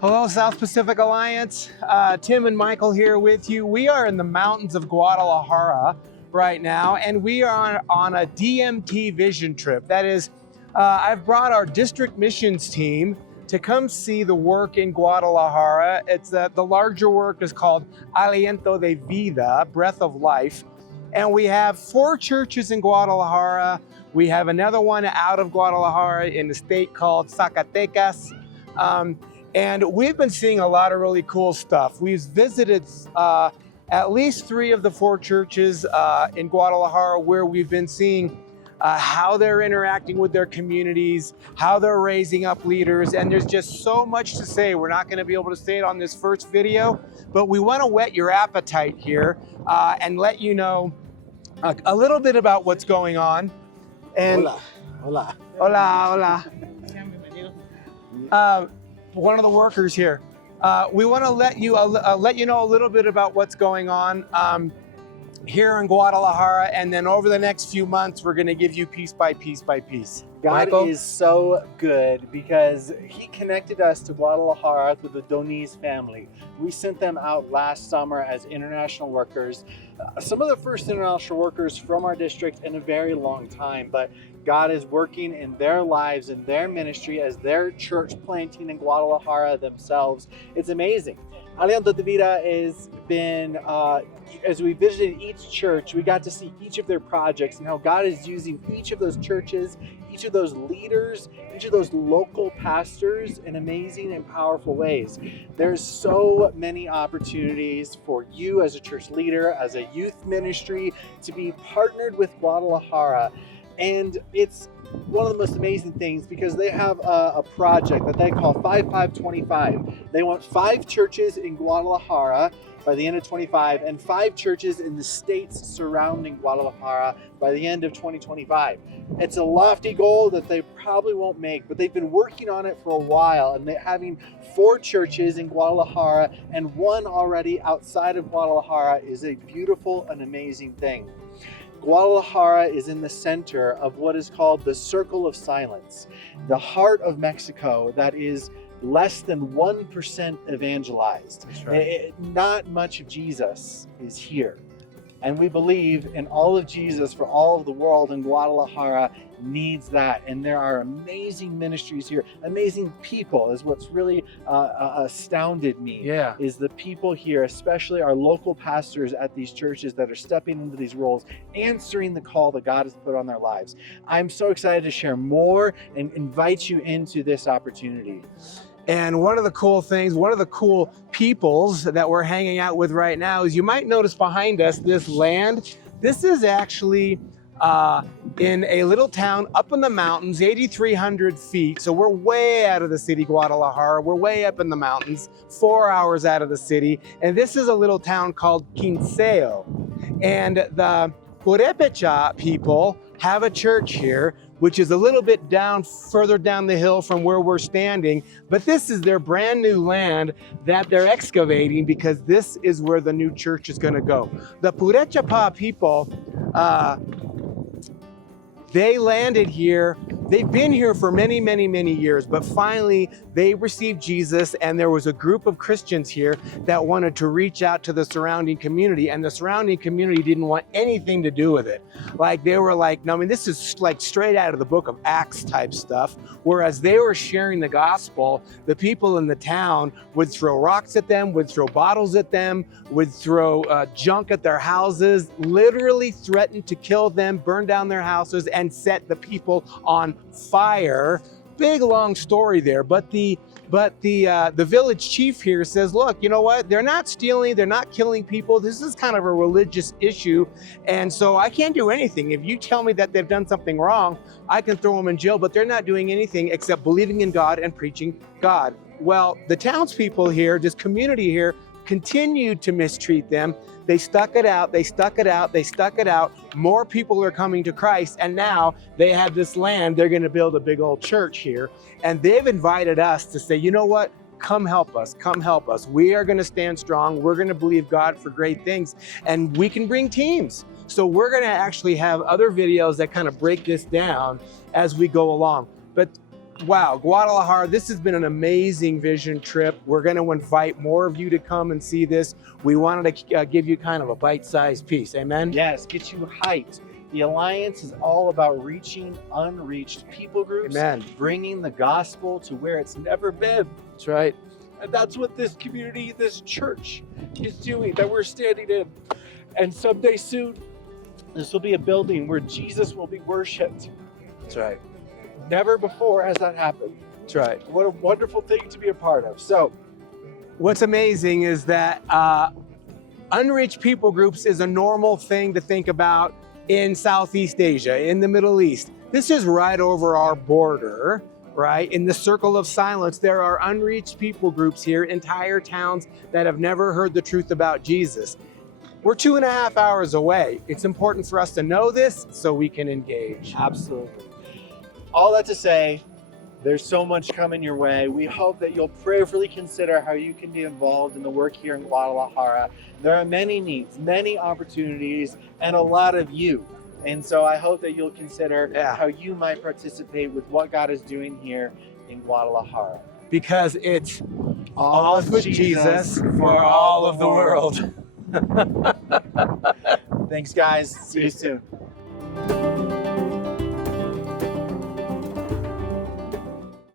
Hello, South Pacific Alliance. Tim and Michael here with you. We are in the mountains of Guadalajara right now, and we are on a DMT vision trip. That is, I've brought our district missions team to come see the work in Guadalajara. It's the larger work is called Aliento de Vida, Breath of Life. And we have 4 churches in Guadalajara. We have another one out of Guadalajara in the state called Zacatecas. And we've been seeing a lot of really cool stuff. We've visited at least 3 of the 4 churches in Guadalajara where we've been seeing how they're interacting with their communities, how they're raising up leaders, and there's just so much to say. We're not gonna be able to say it on this first video, but we wanna whet your appetite here and let you know a little bit about what's going on. And Hola. Hola, hola. One of the workers here. We want to let you know a little bit about what's going on here in Guadalajara, and then over the next few months, we're going to give you piece by piece by piece. God Michael? is so good because he connected us to Guadalajara through the Doniz family. We sent them out last summer as international workers. Some of the first international workers from our district in a very long time, but God is working in their lives, in their ministry, as their church planting in Guadalajara themselves. It's amazing. Aliento de Vida has been, as we visited each church, we got to see each of their projects and how God is using each of those churches, each of those leaders, each of those local pastors in amazing and powerful ways. There's so many opportunities for you as a church leader, as a youth ministry, to be partnered with Guadalajara. And it's one of the most amazing things because they have a project that they call 5525. They want 5 churches in Guadalajara by the end of 25 and 5 churches in the states surrounding Guadalajara by the end of 2025. It's a lofty goal that they probably won't make, but they've been working on it for a while, and they're having 4 churches in Guadalajara and 1 already outside of Guadalajara is a beautiful and amazing thing. Guadalajara is in the center of what is called the Circle of Silence, the heart of Mexico that is less than 1% evangelized. That's right. Not much of Jesus is here. And we believe in all of Jesus for all of the world, and Guadalajara needs that. And there are amazing ministries here, amazing people is what's really astounded me. Yeah. Is the people here, especially our local pastors at these churches that are stepping into these roles, answering the call that God has put on their lives. I'm so excited to share more and invite you into this opportunity. And one of the cool things, one of the cool peoples that we're hanging out with right now is you might notice behind us this land. This is actually in a little town up in the mountains, 8,300 feet. So we're way out of the city, Guadalajara. We're way up in the mountains, 4 hours out of the city. And this is a little town called Quinceo. And the Purepecha people have a church here, which is a little bit further down the hill from where we're standing. But this is their brand new land that they're excavating because this is where the new church is gonna go. The Purepecha people, they landed here. They've been here for many, many, many years, but finally they received Jesus, and there was a group of Christians here that wanted to reach out to the surrounding community, and the surrounding community didn't want anything to do with it. Like they were like, no, I mean, this is like straight out of the book of Acts type stuff. Whereas they were sharing the gospel, the people in the town would throw rocks at them, would throw bottles at them, would throw junk at their houses, literally threatened to kill them, burn down their houses, and set the people on fire. Big long story there, but the village chief here says, look, you know what? They're not stealing, they're not killing people. This is kind of a religious issue, and so I can't do anything. If you tell me that they've done something wrong, I can throw them in jail, but they're not doing anything except believing in God and preaching God. Well, the townspeople here, this community here, continued to mistreat them. They stuck it out, they stuck it out, they stuck it out. More people are coming to Christ, and now they have this land. They're gonna build a big old church here. And they've invited us to say, you know what? come help us, come help us. We are gonna stand strong. We're gonna believe God for great things, and we can bring teams. So we're gonna actually have other videos that kind of break this down as we go along. But wow, Guadalajara, this has been an amazing vision trip. We're gonna invite more of you to come and see this. We wanted to give you kind of a bite-sized piece, amen? Yes, get you hyped. The Alliance is all about reaching unreached people groups, Amen. bringing the gospel to where it's never been. That's right. And that's what this community, this church is doing, that we're standing in. And someday soon, this will be a building where Jesus will be worshiped. That's right. Never before has that happened. That's right. What a wonderful thing to be a part of. So, what's amazing is that unreached people groups is a normal thing to think about in Southeast Asia, in the Middle East. This is right over our border, right? In the circle of silence, there are unreached people groups here, entire towns that have never heard the truth about Jesus. We're 2.5 hours away. It's important for us to know this so we can engage. absolutely. All that to say, there's so much coming your way. We hope that you'll prayerfully consider how you can be involved in the work here in Guadalajara. There are many needs, many opportunities, and a lot of you. And so I hope that you'll consider how you might participate with what God is doing here in Guadalajara. Because it's all for Jesus for all of the world. Thanks, guys. See you soon.